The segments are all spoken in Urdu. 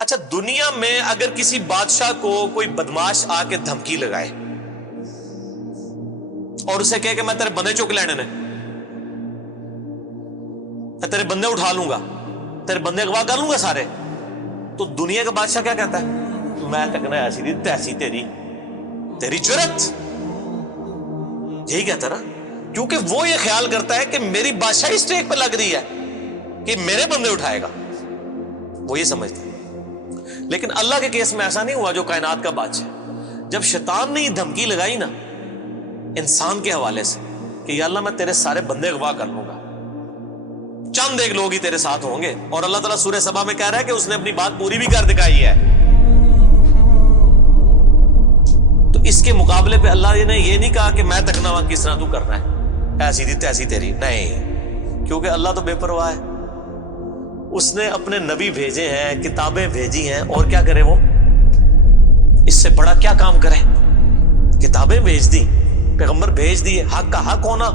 اچھا، دنیا میں اگر کسی بادشاہ کو کوئی بدماش آ کے دھمکی لگائے اور اسے کہے کہ میں تیرے بندے چک لینے نے، میں تیرے بندے اٹھا لوں گا، تیرے بندے اغوا کر لوں گا سارے، تو دنیا کا بادشاہ کیا کہتا ہے؟ میں تکنا ایسی دی تیسی تیری جرت، یہی کہتا ہے نا، کیونکہ وہ یہ خیال کرتا ہے کہ میری بادشاہی اسٹیک پہ لگ رہی ہے کہ میرے بندے اٹھائے گا، وہ یہ سمجھتا ہے۔ لیکن اللہ کے کیس میں ایسا نہیں ہوا جو کائنات کا بادشاہ، جب شیطان نے یہ دھمکی لگائی نا انسان کے حوالے سے کہ یا اللہ میں تیرے سارے بندے اغوا کر لوں گا، چند ایک لوگ ہی تیرے ساتھ ہوں گے، اور اللہ تعالیٰ سورہ سبا میں کہہ رہا ہے کہ اس نے اپنی بات پوری بھی کر دکھائی ہے، تو اس کے مقابلے پہ اللہ نے یہ نہیں کہا کہ میں تکنا ہوا کس طرح تو کرنا ہے ایسی دی تیسی تیری، نہیں، کیونکہ اللہ تو بے پرواہ ہے، اس نے اپنے نبی بھیجے ہیں، کتابیں بھیجی ہیں، اور کیا کرے وہ؟ اس سے بڑا کیا کام کرے؟ کتابیں بھیج دی، پیغمبر بھیج دیے، حق کا حق ہونا،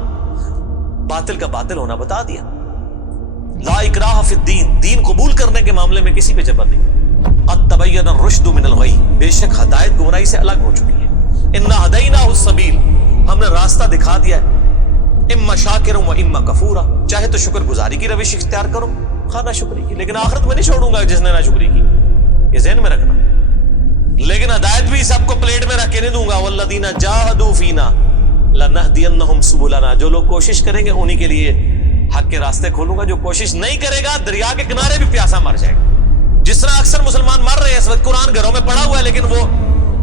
باطل کا باطل ہونا بتا دیا۔ لا اکراہ فی الدین، دین قبول کرنے کے معاملے میں کسی پہ جبر نہیں۔ قد تبین الرشد من الغی، بے شک ہدایت گمراہی سے الگ ہو چکی ہے۔ انا ہدیناہ السبیل، ہم نے راستہ دکھا دیا ہے، اما شاکر و اما کفورا، چاہے تو شکر گزاری کی روش اختیار کرو، خواہ نہ شکری کی، لیکن آخرت میں نہیں چھوڑوں گا جس نے نہ شکری کی، یہ ذہن میں رکھنا۔ لیکن ہدایت بھی سب کو پلیٹ میں رکھ کے نہیں دوں گا، والذین جاہدوا فینا لنہدینہم سبلنا، جو لوگ کوشش کریں گے انہی کے لیے حق کے راستے کھولوں گا، جو کوشش نہیں کرے گا دریا کے کنارے بھی پیاسا مر جائے گا۔ جس طرح اکثر مسلمان مر رہے ہیں اس وقت، قرآن گھروں میں پڑھا ہوا ہے لیکن وہ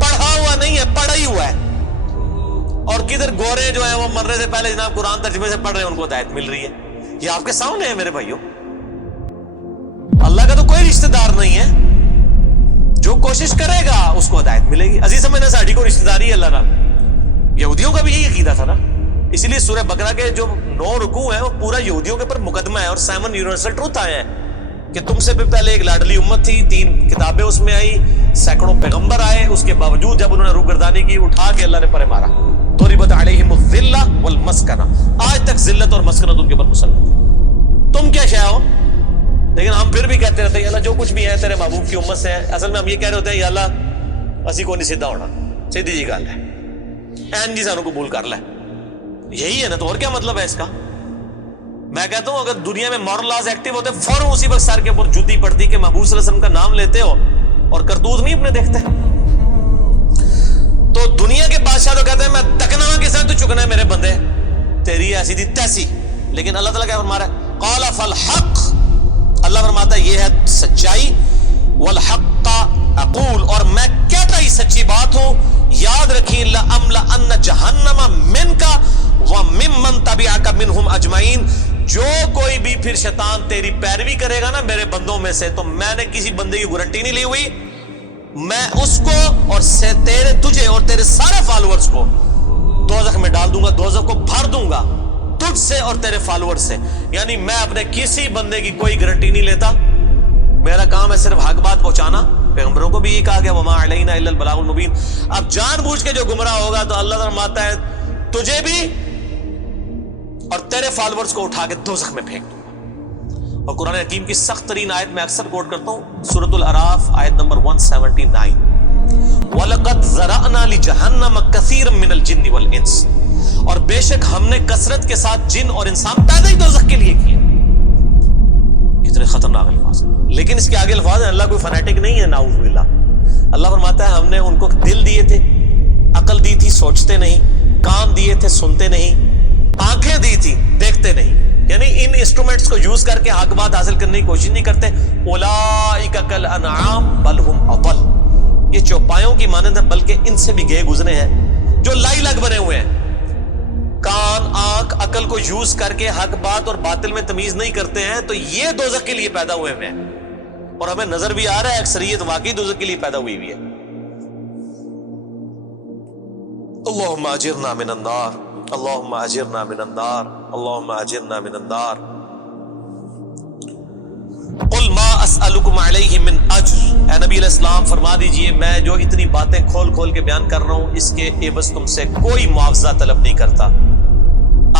پڑھا ہوا نہیں ہے، پڑھا ہی ہوا ہے، اور کدھر گورے جو ہیں وہ مرنے سے پہلے جناب قرآن ترجمے سے پڑھ رہے ہیں، ان کو ہدایت مل رہی ہے۔ یہ آپ کے سامنے ہے میرے بھائیوں، اللہ کا تو کوئی رشتہ دار نہیں ہے، جو کوشش کرے گا اس کو ہدایت ملے گی۔ عزیز سمجھنا ساڑھی کو رشتہ داری ہے اللہ نال، یہودیوں کا بھی یہی عقیدہ تھا نا، اسی لیے سورہ بقرہ کے جو 9 رکوع ہیں وہ پورا یہودیوں کے اوپر مقدمہ ہے، اور 7 یونیورسل ٹروتھ آئے ہیں کہ تم سے بھی پہلے ایک لاڈلی امت تھی، 3 کتابیں اس میں آئی، سینکڑوں پیغمبر آئے، اس کے باوجود جب انہوں نے روگردانی کی اٹھا کے اللہ نے پرے مارا، ضربت علیہم الذلہ والمسکنہ، آج تک ذلت اور مسکنت ان کے اوپر مسلط ہے۔ تم کیا شے ہو؟ لیکن ہم پھر بھی کہتے رہتے ہیں یا اللہ جو کچھ بھی ہے تیرے محبوب کی امت سے ہے، اصل میں ہم یہ کہہ رہے ہوتے ہیں یا اللہ اسی کو نہیں سیدھا ہونا، سیدھی جی گل ہے، این جی سانو قبول کر لے، یہی ہے نا، تو اور کیا مطلب ہے اس کا؟ میں کہتا ہوں اگر دنیا میں مورل لاز ایکٹیو ہوتے فوراً اسی وقت سر کے اوپر جوتی پڑتی کہ محبوب صلی اللہ علیہ وسلم کا نام لیتے ہو اور کرتوت نہیں اپنے دیکھتے۔ تو دنیا کے بادشاہ تو کہتے ہیں میں تکنا ہوا کس طرح تو چکنا ہے میرے بندے، تیری ایسی دی تیسی، لیکن اللہ تعالیٰ کیا فرما رہا ہے؟ قال فالحق، اللہ فرماتا ہے یہ ہے سچائی، والحق اقول، اور میں کہتا ہی سچی بات ہوں، یاد رکھیں لأملأن جہنم منک وممن تبعک منہم اجمعین، جو کوئی بھی پھر شیطان تیری پیروی کرے گا نا میرے بندوں میں سے، تو میں نے کسی بندے کی گارنٹی نہیں لی ہوئی، میں اس کو اور تجھے اور تیرے سارے فالوورز کو دوزخ میں ڈال دوں گا، دوزخ کو بھر دوں گا تجھ سے اور تیرے فالوور سے، یعنی میں اپنے کسی بندے کی کوئی گارنٹی نہیں لیتا، میرا کام ہے صرف حق بات پہنچانا۔ پیغمبروں کو بھی یہ کہا گیا وما علینا الا البلاغ المبین۔ اب جان بوجھ کے جو گمراہ ہوگا تو اللہ فرماتا ہے تجھے بھی اور تیرے فالوورز کو اٹھا کے دوزخ میں پھینک دوں گا۔ اور قرآن حکیم کی سخت ترین آیت میں اکثر کوٹ کرتا ہوں، سورۃ الاعراف آیت نمبر 179، وَلَقَدْ ذَرَأْنَا لِجَهَنَّمَ كَثِيرًا مِنَ الْجِنِّ وَالْإِنسِ، اور بے شک ہم نے کثرت کے ساتھ جن اور انسان پیدا ہی دوزخ کے لیے کیے۔ کتنے خطرناک الفاظ ہیں، لیکن اس کے آگے الفاظ ہیں، اللہ کوئی فنیٹک نہیں ہے، نعوذ باللہ۔ اللہ فرماتا ہے ہم نے ان کو دل دیے تھے، عقل دی تھی سوچتے نہیں، کان دیے تھے سنتے نہیں، آنکھیں دی تھی دیکھتے نہیں، یعنی ان انسٹرومنٹس کو یوز کر کے حق بات حاصل کرنے کی کوشش نہیں کرتے۔ اولئک کالانعام بل ہم اضل، یہ چوپایوں کی مانند ہے بلکہ ان سے بھی گئے گزرے ہیں، جو لائی لگ بنے ہوئے ہیں، کان آنکھ عقل کو یوز کر کے حق بات اور باطل میں تمیز نہیں کرتے ہیں، تو یہ دوزخ کے لیے پیدا ہوئے ہیں، اور ہمیں نظر بھی آ رہا ہے اکثریت واقعی دوزخ کے لیے پیدا ہوئی ہے۔ اللہم اجرنا من النار، اللہم اجرنا من النار، اللہم اجرنا من النار۔ قل ما اسألکم علیہ من اجر، اے نبی علیہ السلام فرما دیجئے میں جو اتنی باتیں کھول کھول کے بیان کر رہا ہوں اس کے عوض تم سے کوئی معاوضہ طلب نہیں کرتا۔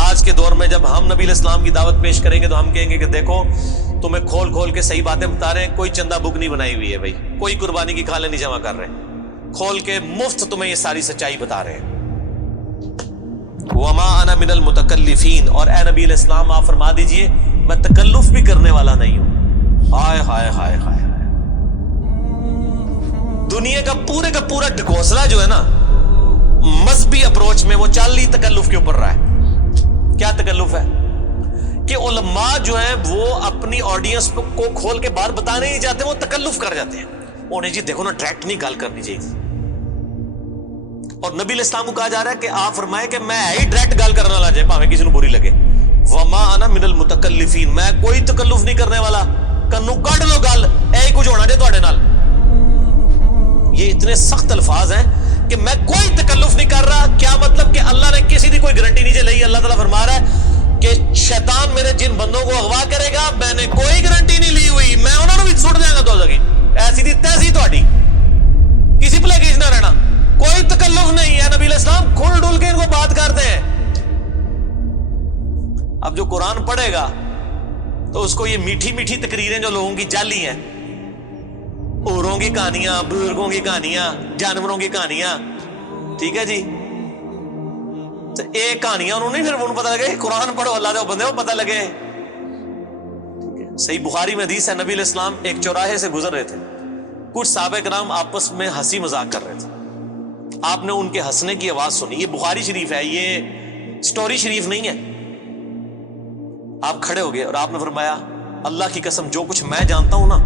آج کے دور میں جب ہم نبی علیہ السلام کی دعوت پیش کریں گے تو ہم کہیں گے کہ دیکھو تمہیں کھول کھول کے صحیح باتیں بتا رہے ہیں, کوئی چندہ بک نہیں بنائی ہوئی ہے بھائی, کوئی قربانی کی کھالیں نہیں جمع کر رہے, کھول کے مفت تمہیں یہ ساری سچائی بتا رہے ہیں. وما انا من المتکلفین, اور اے نبی علیہ السلام آپ فرما دیجئے میں تکلف بھی کرنے والا نہیں ہوں. ہائے ہائے ہائے ہائے, دنیا کا پورا ڈھکوسلا جو ہے نا مذہبی اپروچ میں, وہ چال ہی تکلف کے اوپر رہا ہے. کیا تکلف ہے کہ علماء جو ہیں وہ اپنی آڈینس کو کھول کے بات بتانے نہیں چاہتے, وہ تکلف کر جاتے ہیں. انہیں جی دیکھو نا ڈائریکٹ نہیں گال کرنی چاہیے, اور نبی علیہ السلام کو کہا جا رہا ہے کہ آپ فرمائے کہ میں ہی ڈائریکٹ گال کرنے والا جائے پاویں کسی کو بری لگے. وما انا من المتکلفین, میں کوئی تکلف نہیں کرنے والا, کنو کڈ لو گل, اے کچھ ہونا جے تواڈے نال. یہ اتنے سخت الفاظ ہیں کہ میں کوئی تکلف نہیں کر رہا. کیا مطلب کہ اللہ نے کسی کی کوئی گارنٹی نہیں لئی. اللہ تعالیٰ فرما رہا ہے کہ شیطان میرے جن بندوں کو اغوا کرے گا, میں نے کوئی گارنٹی نہیں لی ہوئی, میں انہوں نے بھی چھوڑ دیا گا. تو ایسی دی تیسی تہاڈی, کسی پلے کیج نہ رہنا, کوئی تکلف نہیں ہے. نبی علیہ السلام کھل ڈل کے ان کو بات کرتے ہیں. اب جو قرآن پڑھے گا تو اس کو یہ میٹھی میٹھی تقریریں جو لوگوں کی جعلی ہیں, اوروں کی کہانیاں, بزرگوں کی کہانیاں, جانوروں کی کہانیاں, ٹھیک ہے جی, تو ایک کہانیاں انہوں نے پھر انہوں پتہ لگے, قرآن پڑھو اللہ دے بندے کو پتہ لگے. صحیح بخاری میں حدیث ہے, نبی علیہ السلام ایک چوراہے سے گزر رہے تھے, کچھ صحابہ کرام آپس میں ہنسی مذاق کر رہے تھے. آپ نے ان کے ہنسنے کی آواز سنی. یہ بخاری شریف ہے, یہ سٹوری شریف نہیں ہے. آپ کھڑے ہو گئے اور آپ نے فرمایا اللہ کی قسم جو کچھ میں جانتا ہوں نا,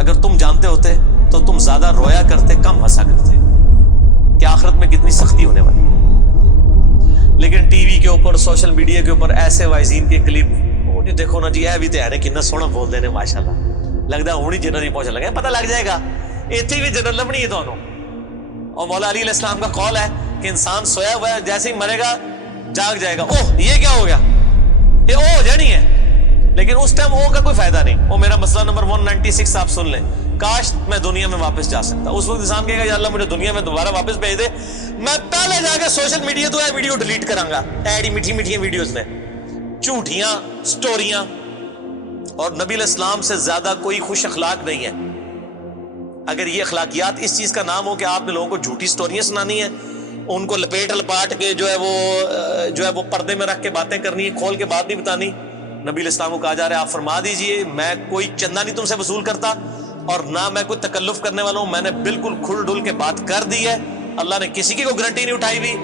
اگر تم جانتے ہوتے تو تم زیادہ رویا کرتے, کم ہنسا کرتے. کہ آخرت میں کتنی سختی ہونے والی. لیکن ٹی وی کے اوپر, سوشل میڈیا کے اوپر ایسے وائزین کے کلپ, وہ جی دیکھو نا جی, اے بھی تے ہے کتنا سونا بول دے نے ماشاءاللہ, لگتا ہے ہونی جنت ہی پہنچ لگے, پتہ لگ جائے گا ایتھے بھی جنت لبنی ہے تانوں. اور مولا علی علیہ السلام کا قول ہے کہ انسان سویا ہوا ہے, جیسے ہی مرے گا جاگ جائے گا. اوہ یہ کیا ہو گیا, یہ او ہو جانی ہے. لیکن اس ٹائم او کا کوئی فائدہ نہیں. وہ میرا مسئلہ نمبر 196 آپ سن لیں, کاش میں دنیا میں واپس جا سکتا. اس وقت انسان کہے گا یا اللہ مجھے دنیا میں دوبارہ واپس بھیج دے, میں پہلے جا کے سوشل میڈیا تو ویڈیو ڈیلیٹ کراں گا. ایڈی میٹھی میٹھی ویڈیوز نے, جھوٹیاں سٹوریاں. اور نبی علیہ السلام سے زیادہ کوئی خوش اخلاق نہیں ہے. اگر یہ اخلاقیات اس چیز کا نام ہو کہ آپ نے لوگوں کو جھوٹی سٹوریاں سنانی ہیں, ان کو لپیٹ لپاٹ کے جو ہے وہ پردے میں رکھ کے باتیں کرنی ہے, کھول کے بات نہیں بتانی. نبی علیہ السلام کو کہا جا رہا ہے آپ فرما دیجئے میں کوئی چندہ نہیں تم سے وصول کرتا, اور نہ میں کوئی تکلف کرنے والا ہوں. میں نے بالکل کھل ڈل کے بات کر دی ہے. اللہ نے کسی کی کوئی گارنٹی نہیں اٹھائی ہوئی.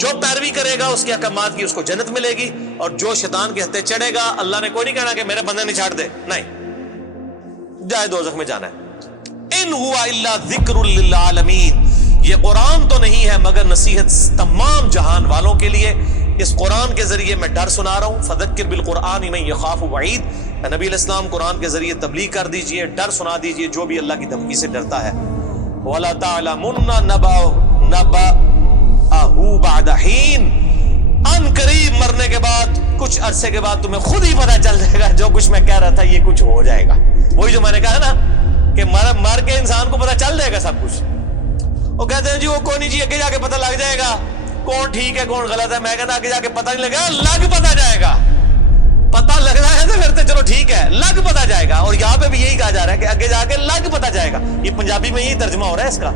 جو پیروی کرے گا اس کے احکامات کی اس کو جنت ملے گی, اور جو شیطان کے ہتھے چڑھے گا اللہ نے کوئی نہیں کہنا کہ میرے بندے نہیں چھاڑ دے, نہیں جائے دوزخ میں جانا ہے. ان ہوا الا ذکر للعالمین, یہ قرآن تو نہیں ہے مگر نصیحت تمام جہان والوں کے لیے. اس قرآن کے ذریعے میں ڈر سنا رہا ہوں. فذکر بالقرآن من یخاف وعید, نبی علیہ السلام قرآن کے ذریعے تبلیغ کر دیجئے, ڈر سنا دیجئے جو بھی اللہ کی دھمکی سے ڈرتا ہے. وَلَا تَعْلَمُنَّ نَبَأَهُ بَعْدَ حِينٍ, ان قریب مرنے کے بعد کچھ عرصے کے بعد تمہیں خود ہی پتہ چل جائے گا جو کچھ میں کہہ رہا تھا یہ کچھ ہو جائے گا. وہی جو میں نے کہا نا کہ مر کے انسان کو پتہ چل جائے گا سب کچھ. وہ کہتے ہیں جی وہ کوئی نہیں جی, آگے جا کے پتہ لگ جائے گا کون ٹھیک ہے کون غلط ہے. میں کہتا آگے جا کے پتہ نہیں لگا, لگ پتہ جائے گا. پتہ لگ رہا ہے تو پھر تو چلو ٹھیک ہے, لگ پتہ جائے گا. اور یہاں پہ بھی یہی کہا جا رہا ہے کہ آگے جا کے لگ پتہ جائے گا. یہ پنجابی میں یہی ترجمہ ہو رہا ہے اس کا,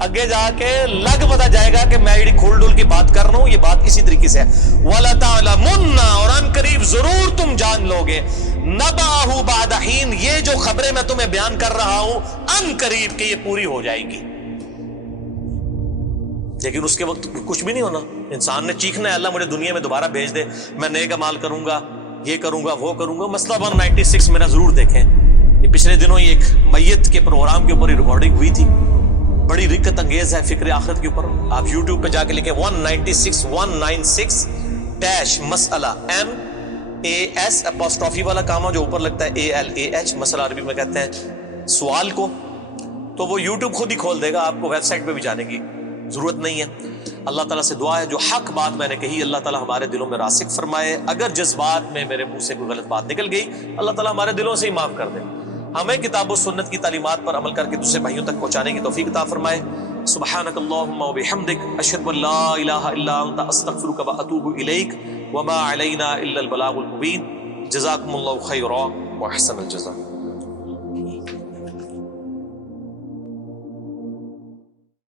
آگے جا کے لگ پتہ جائے گا کہ میں یہ کھول ڈول کی بات کر رہا ہوں, یہ بات اسی طریقے سے ہے. وَلَا تَعْلَمُنَّ, اور ان قریب ضرور تم جان لوگے, نَبَأَهُ بَعْدَ حِينٍ, یہ جو خبریں میں تمہیں بیان کر رہا ہوں ان قریب کہ یہ پوری ہو جائے گی. لیکن اس کے وقت کچھ بھی نہیں ہونا. انسان نے چیخنا ہے اللہ مجھے دنیا میں دوبارہ بھیج دے, میں نیک اعمال کروں گا, یہ کروں گا وہ کروں گا. مسئلہ 196 میرا ضرور دیکھیں, یہ پچھلے دنوں ہی ایک میت کے پروگرام کے اوپر ہی ریکارڈنگ ہوئی تھی, بڑی رکت انگیز ہے فکر آخرت کے اوپر. آپ یوٹیوب پہ جا کے لکھیں 196 مسئلہ, MAS والا کامہ جو اوپر لگتا ہے ALAH, مسئلہ عربی میں کہتے ہیں سوال کو. تو وہ یوٹیوب خود ہی کھول دے گا, آپ کو ویب سائٹ پہ بھی جانے کی ضرورت نہیں ہے. اللہ تعالیٰ سے دعا ہے جو حق بات میں نے کہی اللہ تعالیٰ ہمارے دلوں میں راسخ فرمائے. اگر جذبات میں میرے منہ سے کوئی غلط بات نکل گئی اللہ تعالیٰ ہمارے دلوں سے ہی معاف کر دے. ہمیں کتاب و سنت کی تعلیمات پر عمل کر کے دوسرے بھائیوں تک پہنچانے کی توفیق عطا فرمائے. سبحانک اللہم و بحمدک, اشہد ان لا الہ الا انت, استغفرک و اتوب الیک, وما علینا الا البلاغ المبین. جزاکم اللہ خیرا. واحسن الجزاء.